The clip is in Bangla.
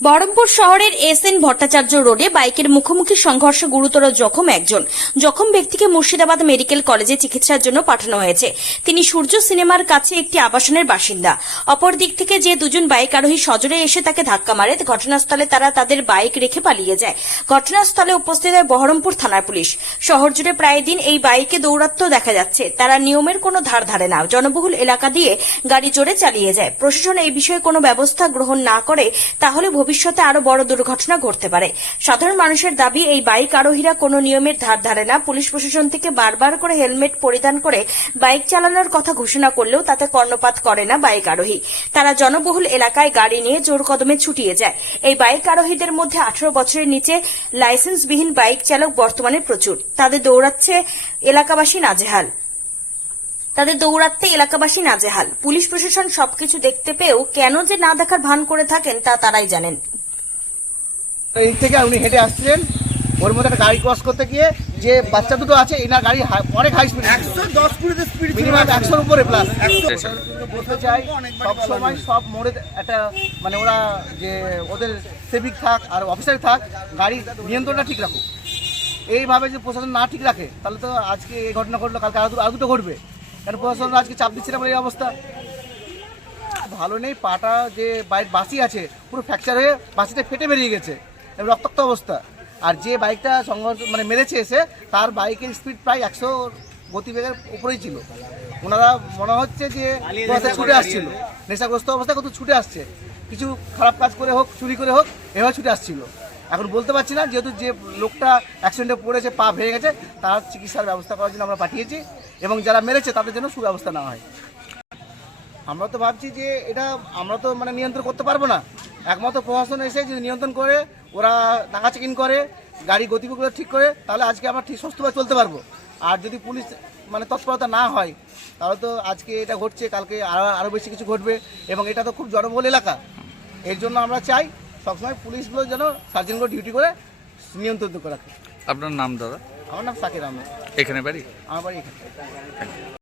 বহরমপুর শহরের এস এন ভট্টাচার্য রোডে বাইকের মুখোমুখি সংঘর্ষে গুরুতর জখম একজন। জখম ব্যক্তিকে মুর্শিদাবাদ মেডিকেল কলেজে চিকিৎসার জন্য পাঠানো হয়েছে। তিনি সূর্য সিনেমার কাছে একটি আবাসনের বাসিন্দা। অপর দিক থেকে যে দুজন বাইক আরোহী সজোরে এসে তাকে ধাক্কা মারে, ঘটনাস্থলে তারা তাদের বাইক রেখে পালিয়ে যায়। ঘটনাস্থলে উপস্থিত হয় বহরমপুর থানার পুলিশ। শহর জুড়ে প্রায় দিন এই বাইকে দৌরাত্ম দেখা যাচ্ছে। তারা নিয়মের কোনো ধার ধারে না। জনবহুল এলাকা দিয়ে গাড়ি জোরে চালিয়ে যায়। প্রশাসন এই বিষয়ে কোনো ব্যবস্থা গ্রহণ না করে তাহলে ভবিষ্যতে আরও বড় দুর্ঘটনা ঘটতে পারে। সাধারণ মানুষের দাবি, এই বাইক আরোহীরা কোনো নিয়মের ধার ধারে না। পুলিশ প্রশাসন থেকে বারবার করে হেলমেট পরিধান করে বাইক চালানোর কথা ঘোষণা করলেও তাতে কর্ণপাত করে না বাইক আরোহী। তারা জনবহুল এলাকায় গাড়ি নিয়ে জোর কদমে ছুটিয়ে যায়। এই বাইক আরোহীদের মধ্যে আঠারো বছরের নিচে লাইসেন্সবিহীন বাইক চালক বর্তমানে প্রচুর। তাদের দৌড়াচ্ছে এলাকাবাসী নাজেহাল। তাদের দৌড়াতে এলাকাবাসী নাজেহাল। পুলিশ প্রশাসন সবকিছু দেখতে পেয়েও কেন যে না দেখার ভান করে থাকেন তা তারাই জানেন। এই থেকে উনি হেঁটে আসছিলেন। ওর মধ্যে একটা গাড়ি ক্রস করতে গিয়ে যে বাচ্চা দুটো আছে এনার গাড়ি হাই- অনেক হাই স্পিড একশো দশ কুড়িতে স্পিড মিনিমাম একশোর উপরে প্লাস একশো বলতে চাই সব সময় সব মোড়ে একটা মানে ওরা যে ওদের সেভিক থাক আর অফিসার থাক গাড়ি নিয়ন্ত্রণটা ঠিক রাখুক। এইভাবে যে প্রশাসন না ঠিক রাখে তাহলে তো আজকে এই ঘটনা ঘটলো কালকে আরও দুটো ঘটবে। কারণ প্রশাসন আজকে চাপ দিচ্ছে না এই অবস্থা? ভালো নেই, পাটা যে বাইক বাসি আছে, পুরো ফ্র্যাকচার হয়ে বাসিটা ফেটে বেরিয়ে গেছে, রক্তাক্ত অবস্থা। আর যে বাইকটা সংঘর্ষ মানে মেরেছে এসে, তার বাইকের স্পিড প্রায় একশো গতিবেগের উপরেই ছিল। ওনারা মনে হচ্ছে যে ছুটে আসছিল। নেশাগ্রস্ত অবস্থায় কত ছুটে আসছে। কিছু খারাপ কাজ করে হোক, চুরি করে হোক, এভাবে ছুটে আসছিল। এখন বলতে পারছি না, যেহেতু যে লোকটা অ্যাক্সিডেন্টে পড়েছে, পা ভেঙে গেছে, তার চিকিৎসার ব্যবস্থা করার জন্য আমরা পাঠিয়েছি এবং যারা মেরেছে তাদের জন্য সুব্যবস্থা নেওয়া হয়। আমরা তো ভাবছি যে এটা আমরা তো মানে নিয়ন্ত্রণ করতে পারব না। একমাত্র প্রশাসন এসে যদি নিয়ন্ত্রণ করে, ওরা টাকা চেক ইন করে, গাড়ি গতিবিগুলো ঠিক করে, তাহলে আজকে আমরা ঠিক সুস্থভাবে চলতে পারব। আর যদি পুলিশ মানে তৎপরতা না হয়, তাহলে তো আজকে এটা ঘটছে, কালকে আরও আরও বেশি কিছু ঘটবে এবং এটা তো খুব জনবহুল এলাকা। এর জন্য আমরা চাই সবসময় পুলিশগুলো যেন সার্জেন্টগুলো ডিউটি করে নিয়ন্ত্রণ করে রাখে আপনার নাম দাদা? আমার নাম সাকির আহমেদ। এখানে বাড়ি? আমার বাড়ি এখানে।